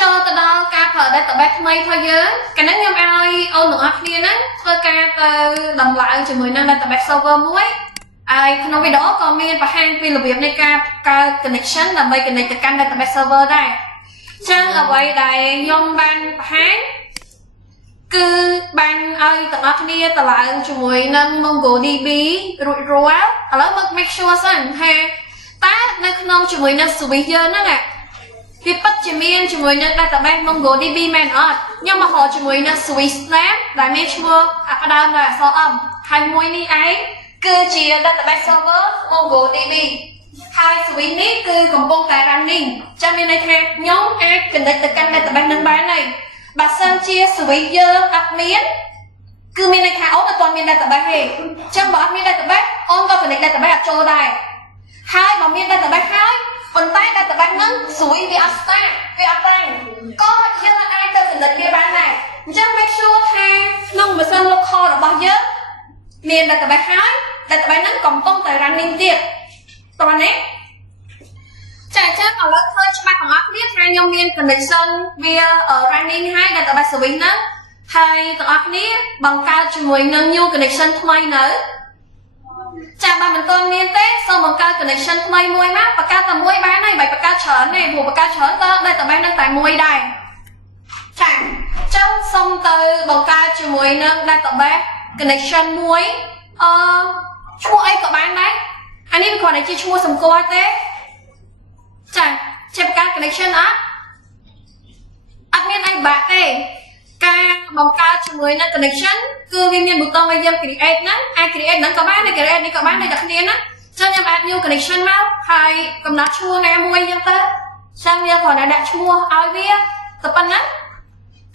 ចូលទៅដល់ការប្រើ database ថ្មីរបស់យើងកាលហ្នឹងខ្ញុំឲ្យអូនទាំងអស់គ្នាហ្នឹងធ្វើការទៅដំឡើងជាមួយនឹង database server មួយហើយក្នុងវីដេអូក៏មានបង្ហាញពីរបៀបនៃការកើត connection ដើម្បី connect ទៅកាន់ database server ដែរអញ្ចឹងអ្វីដែលខ្ញុំបានបង្ហាញគឺបានឲ្យទាំងអស់គ្នាទៅឡើងជាមួយនឹង MongoDB រួចរាល់ឥឡូវមក make sure សិនថាតើនៅក្នុងជាមួយនឹង service យើងហ្នឹងវាពិតជាមានជាមួយនឹង database MongoDB មែនអត់ខ្ញុំមកហៅជាមួយនឹង service name ដែលមានឈ្មោះផ្ដើមដោយអក្សរ M ហើយមួយនេះឯងគឺជា database server MongoDB ហើយ service នេះគឺកំពុងតែ running ចាំមានន័យថាខ្ញុំអាច connect ទៅកាន់ database នឹងបានហើយបើសិនជា service យើងអត់មានគឺមានន័យថាអូនអត់ទាន់មាន database ទេអញ្ចឹងបើអត់មាន database អូនក៏ connect database អត់ចូលដែរហើយបើមាន database ហើយប៉ុន្តែ database ហ្នឹង service វាអត់ start វាអត់តែក៏យើងអាចទៅ connect វាបានដែរអញ្ចឹង make sure ថាក្នុងម៉ាស៊ីន local របស់យើងមាន database ហើយ database ហ្នឹងកំពុងតែ running ទៀតតោះនេះចាអញ្ចឹងឥឡូវឃើញច្បាស់ទាំងអស់គ្នាថាខ្ញុំមាន connection វា running ហើយ database service ហ្នឹងហើយទាំងអស់គ្នាបង្កើតជាមួយនឹង new connection ថ្មីនៅចាបើមិនទាន់មានទេសូមបង្កើត connection ថ្មីមួយមកបង្កើតតែមួយបានហើយបើបង្កើតច្រើនទេព្រោះបង្កើតច្រើនក៏ database នឹងតែមួយដែរចាអញ្ចឹងសូមទៅបង្កើតជាមួយនឹង database connection មួយឈ្មោះអីក៏បានដែរអានេះវាគ្រាន់តែជាឈ្មោះសម្គាល់ទេចាជាបង្កើត connection អត់មានអីបាក់ទេការបង្កើតជាមួយនឹង connection គឺវាមានប៊ូតុងឲ្យយើង create ហ្នឹងអាច create ហ្នឹងក៏បានដែរ create នេះក៏បានដែរតែគ្នាណាចឹងខ្ញុំអាច new connection មកហើយកំណត់ឈ្មោះណាមួយចឹងទៅចាំយើងគ្រាន់តែដាក់ឈ្មោះឲ្យវាតែប៉ុណ្ណា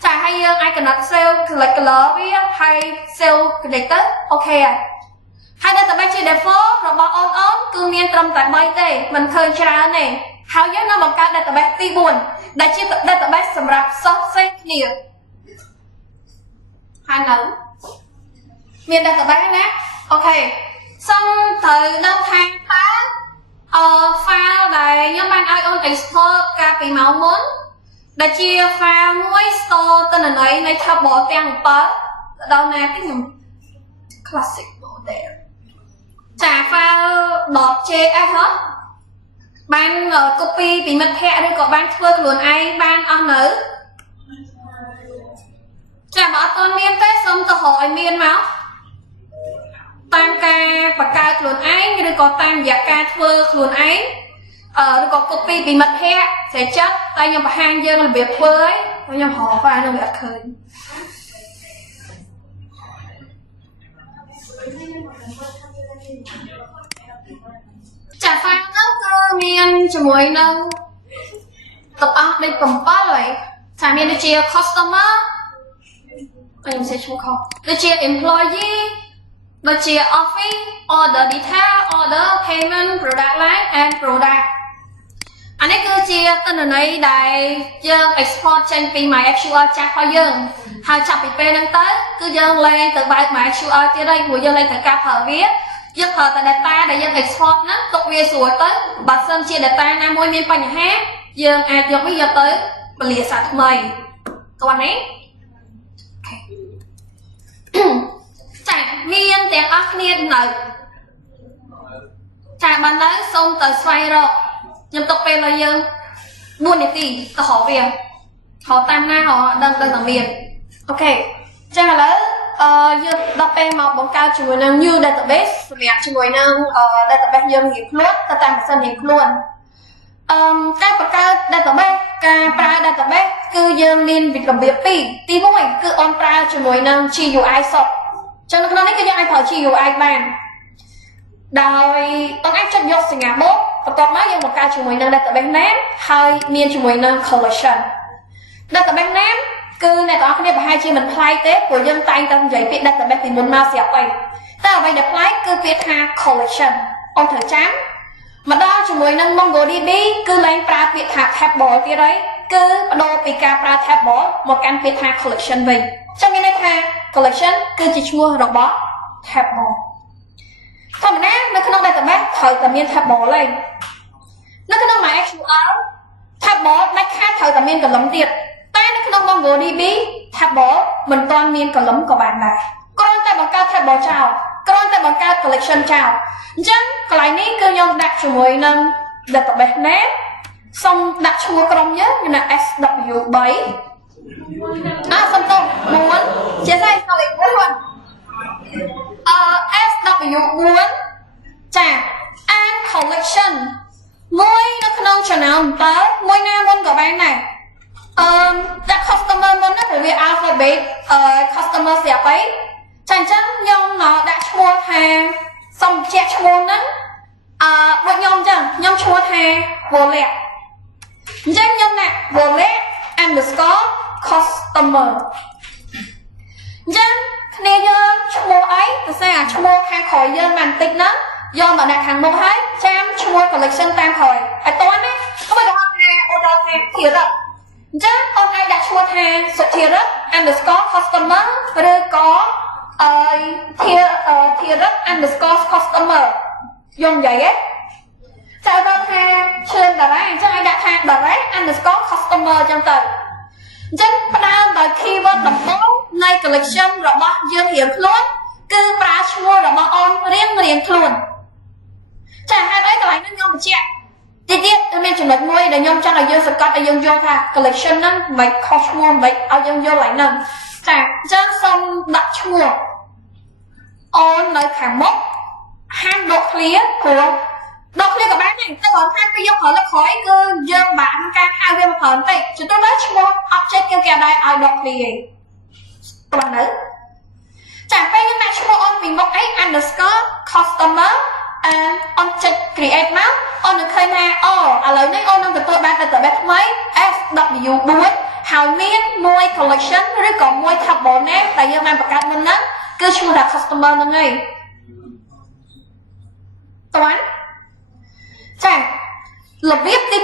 ចាហើយយើងអាចកំណត់ save color វាហើយ save connect ទៅអូខេហើយ database ជា default របស់អូនគឺមានត្រឹមតែ3ទេមិនឃើញច្រើនទេហើយយើងនឹងបង្កើត database ទី4ដែលជា database សម្រាប់សិស្សផ្សេងគ្នាហើយនៅមាន database ណាអូខេសូមត្រូវដឹងថាតើfile ដែលខ្ញុំបានឲ្យអូន export កាលពីម៉ោងមុនដែលជា file មួយ store ទិន្នន័យនៃ table ទាំង7ទៅដល់ណាទីខ្ញុំ classic model ចា file .js ហ៎បាន copy ពីមិត្តភ័ក្តិឬក៏បានធ្វើខ្លួនឯងបានអស់នៅចាបើអត់ទាន់មានទេសូមទៅរកឲ្យមានមកតាមការបង្កើតខ្លួនឯងឬក៏តាមរយៈការធ្វើខ្លួនឯងឬក៏ copy ពីមិត្តភ័ក្តិស្រីចិត្តតែខ្ញុំបង្ហាញយើងរបៀបធ្វើហើយខ្ញុំរក file នឹងវាអត់ឃើញចា file ហ្នឹងគឺមានជាមួយនឹងទាំងអស់ដូច7ហើយចាមានដូចជា customer ខ្ញុំសេឈ្មោះខុសដូចជា employee ដូចជា office order detail order payment product line and product អានេះគឺជាទិន្នន័យដែលយើង export ចេញពី MySQL ចាស់របស់យើងហើយចាប់ពីពេលហ្នឹងទៅគឺយើងលែងទៅបើក MySQL ទៀតហើយព្រោះយើងលែងត្រូវការប្រើវាយើងប្រើតែ data ដែលយើង export ហ្នឹងទុកវាស្រួលទៅបើសិនជា data ណាមួយមានបញ្ហាយើងអាចយកវាយកទៅពលាសាថ្មីតោះនេះចាមានទាំងអស់គ្នានៅចាបើនៅសូមទៅស្វែងរកខ្ញុំទុកពេលឲ្យយើង4នាទីទៅរកវារកតាមណារកដឹងតែមានអូខេចឹងឥឡូវយើងដល់ពេលមកបង្កើតជាមួយនឹង new database សម្រាប់ជាមួយនឹង database យើងរៀងខ្លួនទៅតាមម៉ាស៊ីនរៀងខ្លួនការបង្កើត database ការប្រើ database គឺយើងមានរបៀប2ទី1គឺអូនប្រើជាមួយនឹង GUI សុទ្ធចឹងនៅក្នុងនេះគឺយើងអាចប្រើ GUI បានដោយអូនអាចចុចយកសញ្ញាបូកបន្ទាប់មកយើងបង្កើតជាមួយនឹង database name ហើយមានជាមួយនឹង collection database name គឺអ្នកទាំងអស់គ្នាប្រហែលជាមិនប្លែកទេព្រោះយើងតែងតែនិយាយពាក្យ database ពីមុនមកស្រាប់ហើយតែអ្វីដែលប្លែកគឺពាក្យថា collection អូនត្រូវចាំមកដល់ជាមួយនឹង MongoDB គឺលែងប្រើពាក្យថា table ទៀតហើយគឺបដូរពីការប្រើ table មកកាន់ពាក្យថា collection វិញចឹងមានន័យថា collection គឺជាឈ្មោះរបស់ table ធម្មតានៅក្នុង database ត្រូវតែមាន table ហើយនៅក្នុង MySQL table ដាច់ខាតត្រូវតែ មាន column ទៀតតែនៅក្នុង MongoDB table មិនទាន់មាន column ក៏បានដែរគ្រាន់តែបង្កើត table ចោលគ្រាន់តែបង្កើត collection ចោលអញ្ចឹងកន្លែងនេះគឺខ្ញុំដាក់ជាមួយនឹង database name សូមដាក់ឈ្មោះក្រុមយើងគឺ SW3 សំទោស4ជាស្អីsorry SW4 ចា and collection មួយនៅក្នុង channel តើមួយណាមុនក៏បានដែរដាក់ customer មុនណាព្រោះវា alphabet customer ស្រាប់អីចាអញ្ចឹងខ្ញុំដាក់ឈ្មោះថាសូមបញ្ជាក់ឈ្មោះហ្នឹងដូចខ្ញុំអញ្ចឹងខ្ញុំឈ្មោះថា wallet អញ្ចឹងខ្ញុំដាក់ wallet underscore customer អញ្ចឹងគ្នាយើងឈ្មោះអីទៅសេអាឈ្មោះខាងក្រោយយើងបានបន្តិចហ្នឹងយកមកដាក់ខាងមុខហើយចាំឈ្មោះ collection តាមក្រោយឲ្យតើណាឧទាហរណ៍ថាធីរៈអញ្ចឹងអូនអាចដាក់ឈ្មោះថាសុធីរៈ underscore customer ឬក៏ធីរៈ underscore customer យល់និយាយទេចៅដល់ថាឈឿនតារាអញ្ចឹងឲ្យដាក់ថា direct underscore customer អញ្ចឹងទៅអញ្ចឹងផ្ដើមដោយ keyword ដំបូងនៃ collection របស់យើងរៀងខ្លួនគឺប្រើឈ្មោះរបស់អូនរៀងខ្លួនចាហេតុអីកន្លែងនេះខ្ញុំបញ្ជាក់ទៀតមានចំណុចមួយដែលខ្ញុំចង់ឲ្យយើងសង្កត់ឲ្យយើងយល់ថា collection ហ្នឹងមិនខុសឈ្មោះមិនឲ្យយើងយល់ឡើងហ្នឹងចាអញ្ចឹងសូមដាក់ឈ្មោះអូននៅខាងមុខហាមដក clear ព្រោះដក clear ក៏បានដែរតែគាត់ថាពេលយកប្រើលើក្រោយគឺយើងបានការហៅវាមកប្រើបន្តិចជិះទៅឈ្មោះ object គេអត់ដែរឲ្យដក clear ទេបាទនៅចាពេលយើងដាក់ឈ្មោះអូនពីមុខអី underscore customer object create មកអូននឹងឃើញថាឥឡូវនេះអូននឹងទទួលបាន database ថ្មី SW4 ហើយមានមួយ collection ឬក៏មួយ table name ដែលយើងបានបង្កើតមុនហ្នឹងគឺឈ្មោះថា customer ហ្នឹងឯងតើចារបៀបទី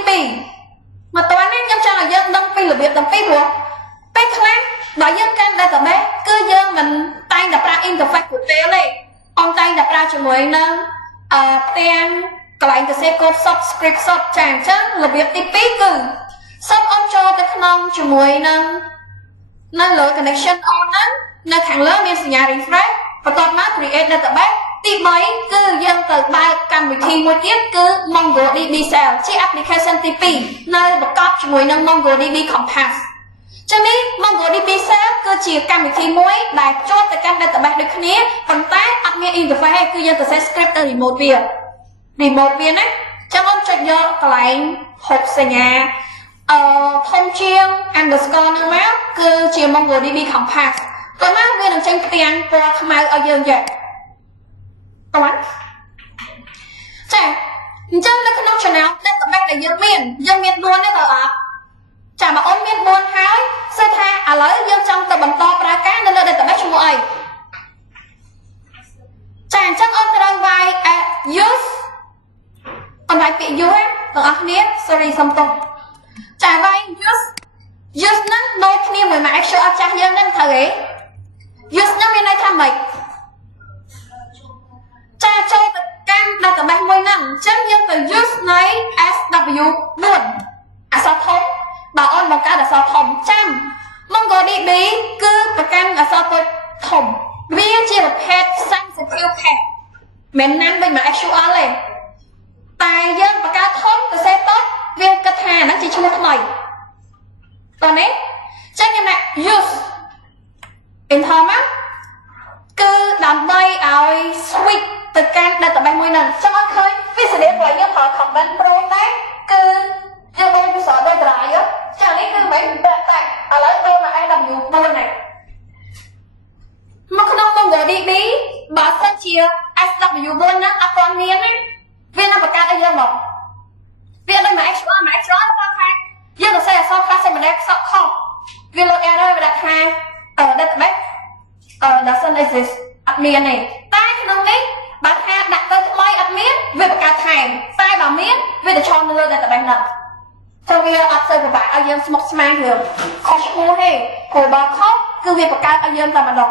2មកតើនេះខ្ញុំចង់ឲ្យយើងដឹងពីរបៀបទាំងពីរព្រោះពេលខ្លះដល់យើងកាន់ database គឺយើងមិនតែងតែប្រើ interface ទូទៅទេអូនតែងតែប្រើជាមួយនឹងផ្ទាំងកន្លែងសរសេរកូដ script ចាអញ្ចឹងរបៀបទី2គឺសូមអូនចូលទៅក្នុងជាមួយនឹងនៅលើ connection អូនហ្នឹងនៅខាងលើមានសញ្ញា refresh បន្ទាប់មក create database ទី3គឺយើងទៅបើកកម្មវិធីមួយទៀតគឺ MongoDB Cell ជា application ទី2នៅបង្កប់ជាមួយនឹង MongoDB Compass ចឹងនេះ MongoDB Cell គឺជាកម្មវិធីមួយដែលភ្ជាប់ទៅកាន់ database ដូចគ្នាប៉ុន្តែអត់មាន interface ទេគឺយើងទៅសេ script ទៅ remote វាណាចឹងអូនចុចយកកន្លែង6សញ្ញាធំជាង underscore នឹងមកគឺជា MongoDB Compass តើមកវានឹងចេញផ្ទាំងពណ៌ខ្មៅឲ្យយើងចេះតើចាអញ្ចឹងនៅក្នុង channel database ដែលយើងមាន4ទេតើអត់ចាបើអូនមាន4ហើយស្អីថាឥឡូវយើងចង់ទៅបន្តប្រើការនៅលើ database ឈ្មោះអីចាអញ្ចឹងអូនត្រូវវាយ use អូនវាយពាក្យ use ទាំងអស់គ្នា sorry សុំទោសចាវាយ use ហ្នឹងដូចគ្នាមួយមក Excel អត់ចាស់យើងហ្នឹងត្រូវទេ use ហ្នឹងមានន័យថាម៉េចចាចូលទៅកាន់ database មួយហ្នឹងអញ្ចឹងយើងទៅ use នៃ SW4 អក្សរធំបើអូនបង្កើតអក្សរធំចាំ MongoDB គឺប្រកាន់អក្សរតូចធំវាជាប្រភេទ sensitive text មិនណានដូចមក SQL ទេតែយើងបង្កើតធំទៅសេតូចវាគិតថាហ្នឹងជាឈ្មោះថ្មីតោះនេះចឹងខ្ញុំដាក់ use enter មកគឺដើម្បីឲ្យ switch ទៅកាន់ database មួយហ្នឹងចង់ឲ្យឃើញវាសេរីកន្លែងយើងប្រើ command prompt ដែរគឺយើងដូចវាសរដូច drive ចឹងនេះគឺមិនបែបតែឥឡូវចូលមក SW4 ហ្នឹងមកក្នុង MongoDB បើសិនជា SW4 ហ្នឹងអត់ទាន់មានទេវានឹងបង្កើតឲ្យយើងមកវាដូចមក XML គាត់ថាយើងទៅសេអក្សរខ្លះសេម្ដងខុសវាលោត error វាដាក់ថា database doesn't exist អត់មានទេតែក្នុងនេះបើថាដាក់ទៅថ្មីអត់មានវាបង្កើតថែមតែបើមានវាទៅឈរនៅលើ database ហ្នឹងចូលវាអត់សូវពិបាកឲ្យយើងស្មុគស្មាញរឿងខុសឈ្មោះទេព្រោះបើខុសគឺវាបង្កើតឲ្យយើងតែម្ដង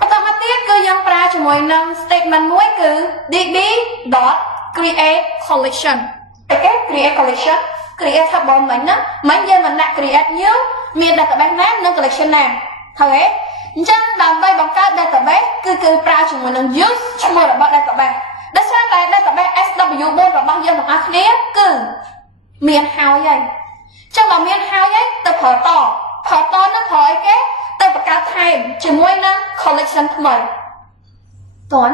បន្តមកទៀតគឺយើងប្រើជាមួយនឹង statement មួយគឺ db.create collection អូខេ create collection create ថាបងមិញណាមិញយើងមិនដាក់ create new មាន database name និង collection name ឃើញទេអញ្ចឹងដើម្បីបង្កើត database គឺប្រើជាមួយនឹង use ឈ្មោះរបស់ database ដោយសារតែ database SW4 របស់យើងទាំងអស់គ្នាគឺមានហើយអញ្ចឹងបើមានហើយទៅប្រើតនឹងប្រើអីគេទៅបង្កើតថែមជាមួយនឹង collection ថ្មីតើ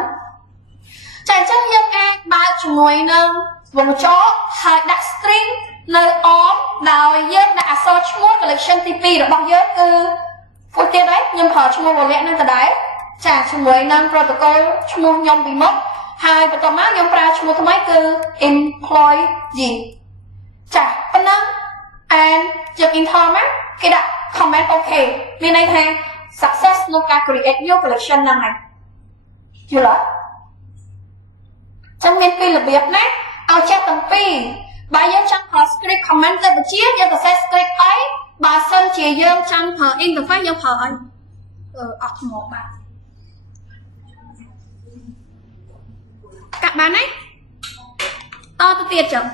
ចាអញ្ចឹងយើងអាចបើកជាមួយនឹងវងចោហើយដាក់ string នៅអមដោយយើងដាក់អក្សរឈ្មោះ collection ទី2របស់យើងគឺពុះទៀតហើយខ្ញុំប្រើឈ្មោះវលាក់នឹងដដែលចាជាមួយនឹង protocol ឈ្មោះខ្ញុំពីមុខហើយបន្ទាប់មកខ្ញុំប្រើឈ្មោះថ្មីគឺ employee ចាប៉ុណ្ណឹង and យើង enter មកគេដាក់ comment OK មានន័យថា success ក្នុងការ create new collection ហ្នឹងហើយយល់អត់ចឹងមានពីររបៀបណាឲ្យចេះទាំងពីរបើយើងចង់ប្រើ script comment ទៅបញ្ជាយើងទៅសេ script អីបើសិនជាយើងចង់ប្រើ interface យើងប្រើអីអត់ថ្មបាទកាត់បានទេតទៅទៀតចឹង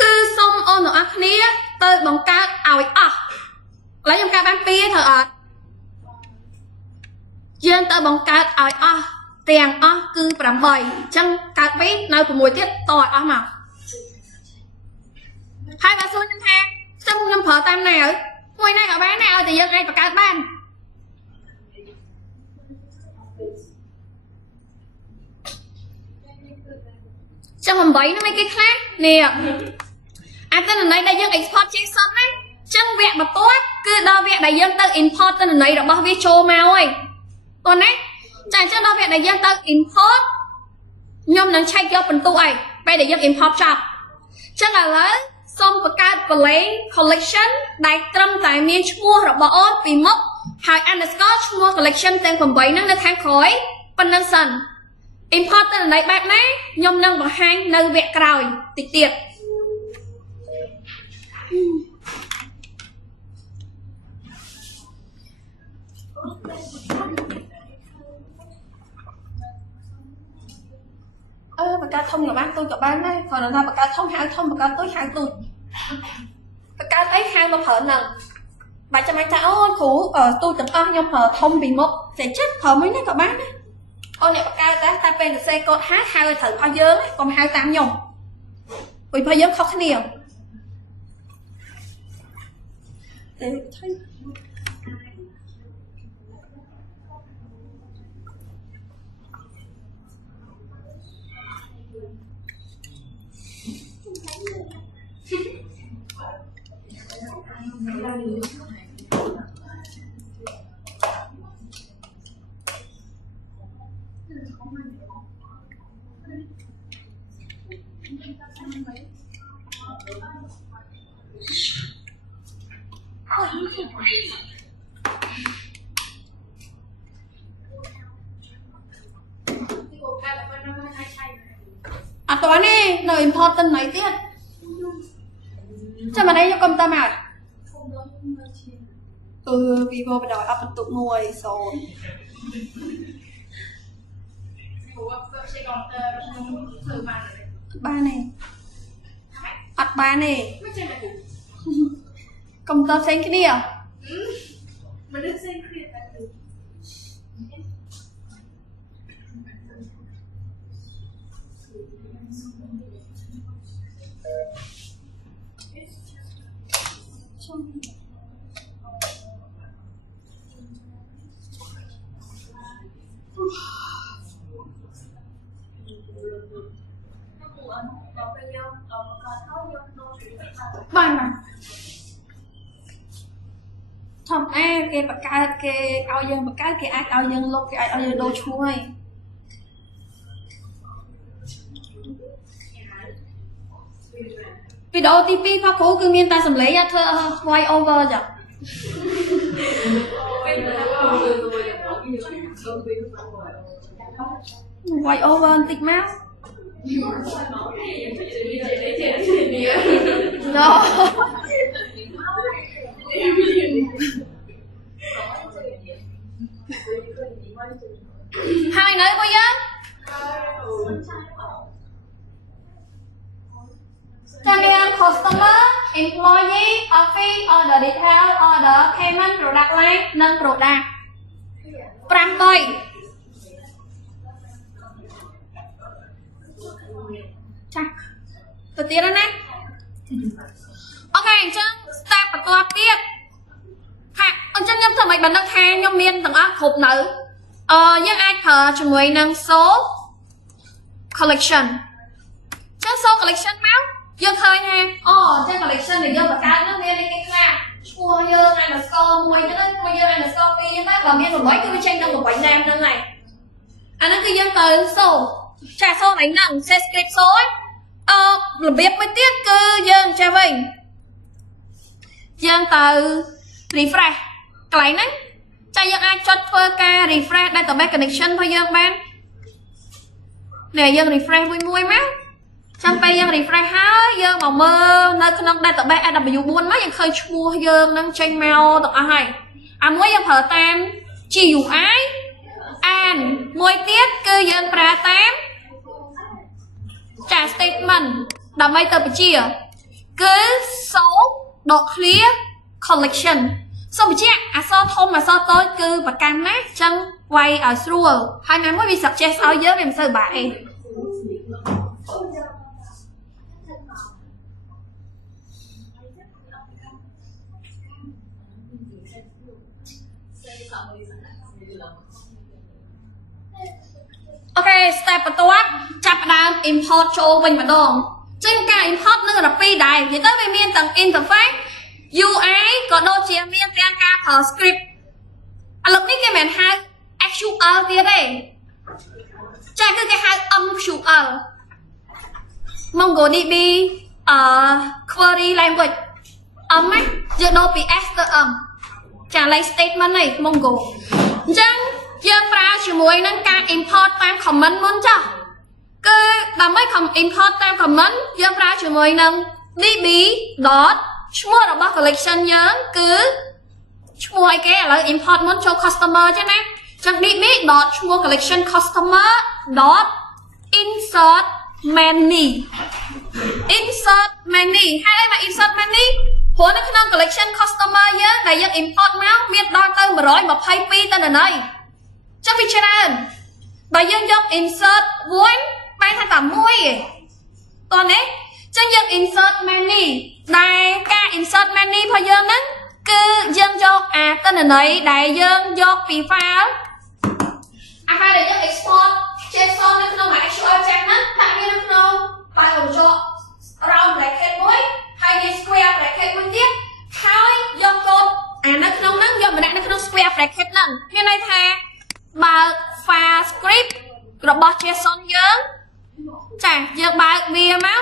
គឺសូមអូនទាំងអស់គ្នាទៅបង្កើតឲ្យអស់ឥឡូវខ្ញុំកាត់បាន2ទេត្រូវអត់យើងទៅបង្កើតឲ្យអស់ទាំងអស់គឺ8អញ្ចឹងកើតវិញនៅ6ទៀតតឲ្យអស់មកហើយបើសួរខ្ញុំថាខ្ញុំប្រើតាមណាហើយមួយណាក៏បានដែរឲ្យតែយើងអាចបង្កើតបានចឹង8នោះមិនគេខ្លះនេះអាទិន្នន័យដែលយើង export JSON ណាចឹងវគ្គបន្ទាប់គឺដល់វគ្គដែលយើងទៅ import ទិន្នន័យរបស់វាចូលមកហើយបងណាចាអញ្ចឹងដល់វគ្គដែលយើងទៅ import ខ្ញុំនឹងឆែកយកបន្ទុកអីពេលដែលយើង import ចប់អញ្ចឹងឥឡូវសូមបង្កើត plain collection ដែលត្រឹមតែមានឈ្មោះរបស់អូនពីមុខហើយ underscore ឈ្មោះ collection ទាំង8ហ្នឹងនៅខាងក្រោយប៉ុណ្ណឹងសិន import ទិន្នន័យបែបណាខ្ញុំនឹងបង្ហាញនៅវគ្គក្រោយតិចទៀតបង្កើតធំក៏បានទូចក៏បានដែរគ្រាន់តែថាបង្កើតធំហៅធំបង្កើតទូចហៅទូចបង្កើតអីហៅមកប្រើនឹងបាច់ចាំថាអូនគ្រូទូចទាំងអស់ខ្ញុំប្រើធំពីមុខតែចិត្តប្រើមួយនេះក៏បានដែរអូនអ្នកបង្កើតតែពេលសរសេរកូដហៅឲ្យត្រូវរបស់យើងកុំហៅតាមខ្ញុំព្រោះរបស់យើងខុសគ្នាតែថៃអត់តើនេះនៅ import ទៅไหนទៀតចាំមកនេះយកកុំតមកVivo បដ ឲ្យអត់បន្ទុកមួយ0ព្រោះក៏ជាកុំព្យូទ័រខ្ញុំធ្វើបានទេអត់បានទេមិនចេះមកកុំព្យូទ័រផ្សេងគ្នាមនុស្សផ្សេងគ្នាតែបានធម្មតាគេបង្កើតគេឲ្យយើងបង្កើតគេអាចឲ្យយើងលុបគេអាចឲ្យយើងដូរឈ្មោះហើយវីដេអូទី2ផងគ្រូគឺមានតែសំឡេងធ្វើ voice over ចា voice over បន្តិចមក No ហើយនៅមួយយើង employee office order detail order payment product line និង product 5 3 ចាទៅទៀតហើយណាអូខេអញ្ចឹង step បន្ទាប់ទៀតហាក់អញ្ចឹងខ្ញុំធ្វើមិនបានដឹងថាខ្ញុំមានទាំងអស់គ្រប់នៅយើងអាចប្រើជាមួយនឹង soul collection ចឹង soul collection មកយើងឃើញថាអូចឹង collection ដែលយើងបង្កើតនោះមានអីគេខ្លះឈ្មោះយើង underscore 1ហ្នឹងឈ្មោះយើង underscore 2ហ្នឹងណាបើមាន8គឺវាចេញនឹង8 name ហ្នឹងហើយអាហ្នឹងគឺយើងទៅ soul ចា soul ឯហ្នឹង set script soul របៀបមួយទៀតគឺយើងចេះវិញយើងទៅ refresh កន្លែងហ្នឹងចាយើងអាចចុចធ្វើការ refresh database connection របស់យើងបាននេះយើង refresh មួយមកចាំពេលយើង refresh ហើយយើងមកមើលនៅក្នុង database AW4 មកយើងឃើញឈ្មោះយើងនឹងចេញមកទាំងអស់ហើយអាមួយយើងប្រើតាម GUI and មួយទៀតគឺយើងប្រើតាមចា statement ដើម្បីទៅបញ្ជាគឺ so.clear collection សូមបញ្ជាក់អក្សរធំអក្សរតូចគឺប្រកាន់ណាអញ្ចឹងវាយឲ្យស្រួលហើយណាមួយវា suggest ឲ្យយើងវាមិនសូវបាក់អីអូខេ step បន្ទាប់ចាប់ផ្ដើម import ចូលវិញម្ដងចឹងការ import នឹងដល់ពីរដែរនិយាយទៅវាមានទាំង interface UI ក៏ដូចជាមានទាំងការប្រើ script ឥឡូវនេះគេមិនហៅ SQL ទៀតទេចាគឺគេហៅ MQL MongoDB query language ណាយើងដូរពី S ទៅ M ចាលេខ statement នេះ Mongo អញ្ចឹងយើងប្រើជាមួយនឹងការ import តាម comment មុនចាគឺដើម្បី import តាម comment យើងប្រើជាមួយនឹង db. ឈ្មោះរបស់ collection យើងគឺឈ្មោះអីគេឥឡូវ import មុនចូល customer ចឹងណាចឹង db. ឈ្មោះ collection customer. insert many insert many ហើយអីមក insert many ព្រោះនៅក្នុង collection customer យើងដែលយើង import មកមានដល់ទៅ122តន័យចឹងវាច្រើនបើយើងយក insert 1បែរថាតែមួយឯងតោះនេះចឹងយើង insert many ដែលការ insert many របស់យើងហ្នឹងគឺយើងយកអាតន័យដែលយើងយកពី file អាហើយដែលយើង export JSON នៅក្នុង SQL ចឹងហ្នឹងដាក់វានៅក្នុង file បញ្ចូល round bracket មួយហើយមាន square bracket មួយទៀតហើយយកកូដអានៅក្នុងហ្នឹងយកម្នាក់នៅក្នុង square bracket ហ្នឹងមានន័យថាបើក file script របស់ JSON យើងចាយើងបើកវាមក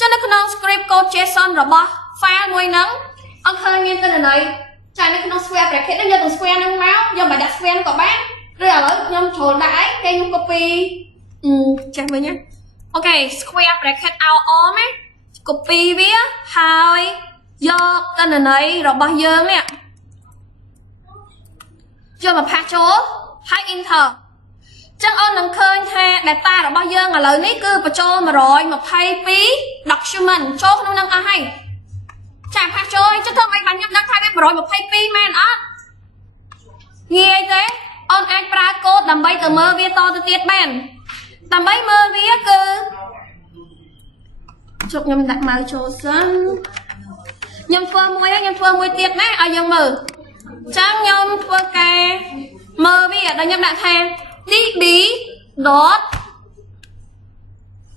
ចឹងនៅក្នុង script code JSON របស់ file មួយហ្នឹងអត់ឃើញមានទិន្នន័យចានៅក្នុង square bracket ហ្នឹងយកទៅ square ហ្នឹងមកយកមកដាក់ square ហ្នឹងក៏បានឬឥឡូវខ្ញុំចូលដាក់អីគេខ្ញុំ copy ចេះវិញណាអូខេ square bracket out on ណា copy វាហើយយកទិន្នន័យរបស់យើងនេះយកមកផាសចូលហើយ enter ចឹងអូននឹងឃើញថា data របស់យើងឥឡូវនេះគឺបញ្ចូល122 document ចូលក្នុងនឹងអស់ហើយចាផាសចូលចុះធ្វើម៉េចបានខ្ញុំដឹងថាវា122មែនអត់ងាយទេអូនអាចប្រើកូដដើម្បីទៅមើលវាតទៅទៀតបានដើម្បីមើលវាគឺជប់ខ្ញុំដាក់ម៉ៅចូលសិនខ្ញុំធ្វើមួយហើយខ្ញុំធ្វើមួយទៀតណាឲ្យយើងមើលចឹងខ្ញុំធ្វើការមើលវាដល់ខ្ញុំដាក់ថា db.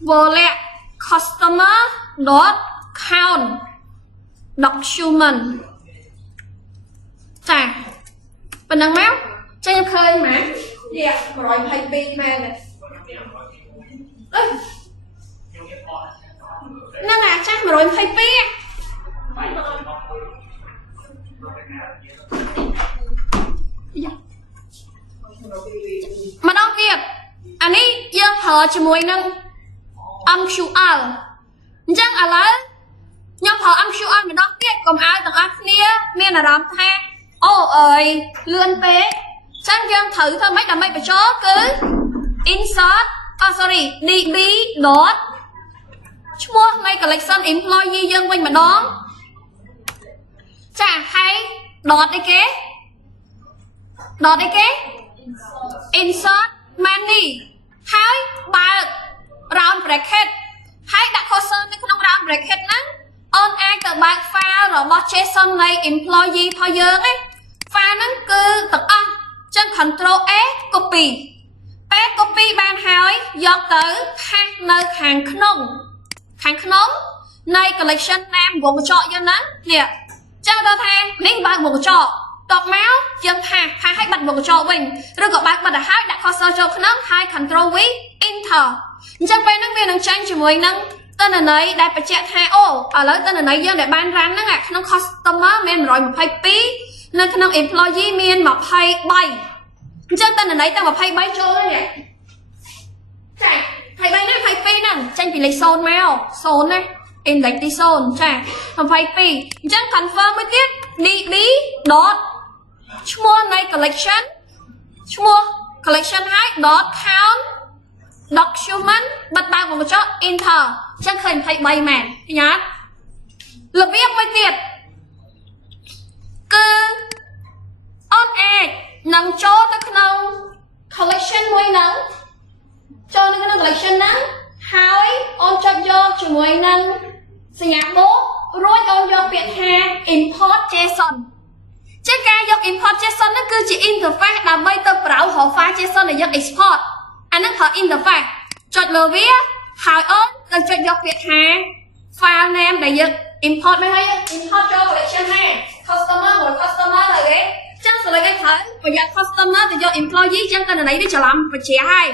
wallet customer. count document ចាប៉ុណ្ណឹងមកចេញឃើញម៉ានេះ122មែនហ្នឹងអាចាស់122ម្ដងទៀតអានេះយើងប្រើជាមួយនឹង MQL អញ្ចឹងឥឡូវខ្ញុំប្រើ MQL ម្ដងទៀតកុំឲ្យទាំងអស់គ្នាមានអារម្មណ៍ថាអូអើយលឿនពេកអញ្ចឹងយើងត្រូវធ្វើម៉េចដើម្បីបញ្ចូលគឺ insert db. ឈ្មោះនៃ collection employee យើងវិញម្ដង ចាហើយដតអីគេដតអីគេ insert money ហើយបើក round bracket ហើយដាក់ cursor នៅក្នុង round bracket ហ្នឹងអូនអាចទៅបើក file របស់ JSON នៃ employee របស់យើងឯង file ហ្នឹងគឺទាំងអស់ចឹង control A copy ពេល copy បានហើយយកទៅផាសនៅខាងក្នុងនៃ collection name វងកញ្ចក់យើងហ្នឹងនេះចឹងដល់ថានេះបើកវងកញ្ចក់តបមកយើងផាសឲ្យបាត់វងកញ្ចក់វិញឬក៏បើកបាត់ទៅហើយដាក់ cursor ចូលក្នុងហើយ control V enter អញ្ចឹងពេលហ្នឹងវានឹងចាញ់ជាមួយនឹងទិន្នន័យដែលបញ្ជាក់ថាអូឥឡូវទិន្នន័យយើងដែលបានរ៉ាន់ហ្នឹងក្នុង customer មាន122នៅក្នុង employee មាន23អញ្ចឹងទិន្នន័យទាំង23ចូលហើយនេះចា23នេះ22ហ្នឹងចាញ់ពីលេខ0មក0ណា index ទី0ចា22អញ្ចឹង confirm មួយទៀត dd dot ឈ្មោះនៃ collection ឈ្មោះ collection ហើយ dot count document បិទបើកវងកញ្ចក់ enter អញ្ចឹងឃើញ23មែនឃើញអត់របៀបមួយទៀតគឺអូនអាចនឹងចូលទៅក្នុង collection មួយហ្នឹងចូលនៅក្នុង collection ហ្នឹងហើយអូនចុចយកជាមួយនឹងសញ្ញាបូករួចអូនយកពាក្យថា import JSON ជាការយក import JSON ហ្នឹងគឺជា interface ដើម្បីទៅ browse រក file JSON ដែលយើង export អាហ្នឹងហៅ interface ចុចលើវាហើយអូនទៅចុចយកពាក្យថា file name ដែលយើង import មកហើយ import ចូល collection ណា customer មួយ customer ទៅគេចឹងស្រឡេចឲ្យត្រូវប្រយ័ត្ន customer ទៅយក employee ចឹងតើន័យវាច្រឡំបច្ចេហើយ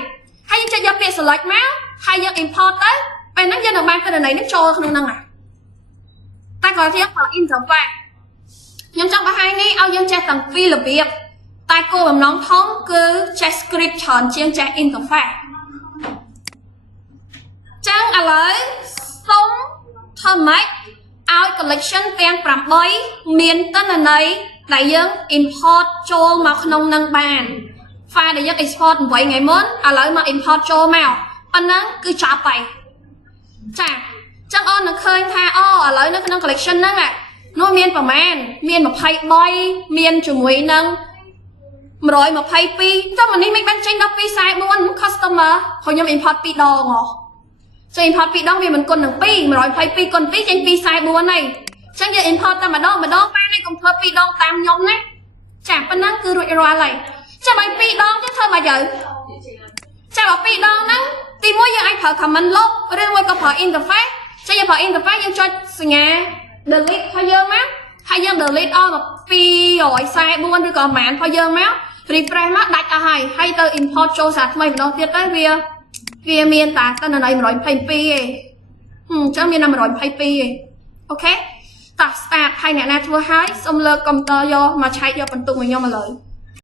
យើងចុចយកពាក្យ select មកហើយយើង import ទៅពេលហ្នឹងយើងនឹងបានតើន័យនេះចូលក្នុងហ្នឹងតែគាត់ថា interface ខ្ញុំចង់បង្ហាញនេះឲ្យយើងចេះទាំងពីររបៀបតែគោលបំណងធំគឺចេះ script ច្រើនជាងចេះ interface ចឹងឥឡូវសូមធ្វើម៉េចឲ្យ collection ទាំង8មានទិន្នន័យដែលយើង import ចូលមកក្នុងនឹងបាន file ដែលយើង export 8ថ្ងៃមុនឥឡូវមក import ចូលមកប៉ុណ្ណឹងគឺចប់ហើយចាចឹងអូននឹងឃើញថាអូឥឡូវនៅក្នុង collection ហ្នឹងនោះមានប្រមាណមាន23មានជាមួយនឹង122ចុះនេះមិនបានចេញដល់244 customer ព្រោះខ្ញុំ import 2ដងហ៎ចេញ import 2ដងវាមិនគុណនឹង2 122គុណ2ចេញ244ហើយចឹងយើង import តែម្ដងបានហើយកុំធ្វើ2ដងតាមខ្ញុំណាចាប៉ុណ្ណឹងគឺរួចរាល់ហើយចាំឲ្យ2ដងយើងធ្វើមកទៅចាំឲ្យ2ដងហ្នឹងទី1យើងអាចប្រើ command លុបឬមួយក៏ប្រើ interface ចឹងយើងប្រើ interface យើងចុចសញ្ញា delete របស់យើងមកហើយយើង delete អស់មក244ឬក៏ប្រហែលរបស់យើងមក refresh មកដាច់អស់ហើយទៅ import ចូលសារថ្មីម្ដងទៀតទៅវាមានតែតន័យ122ឯងអញ្ចឹងមានតែ122ឯងអូខេតោះ start ហើយអ្នកណាធ្វើហើយសូមលើកកុំព្យូទ័រយកមកឆែកយកបន្ទុកមកខ្ញុំឥឡូវ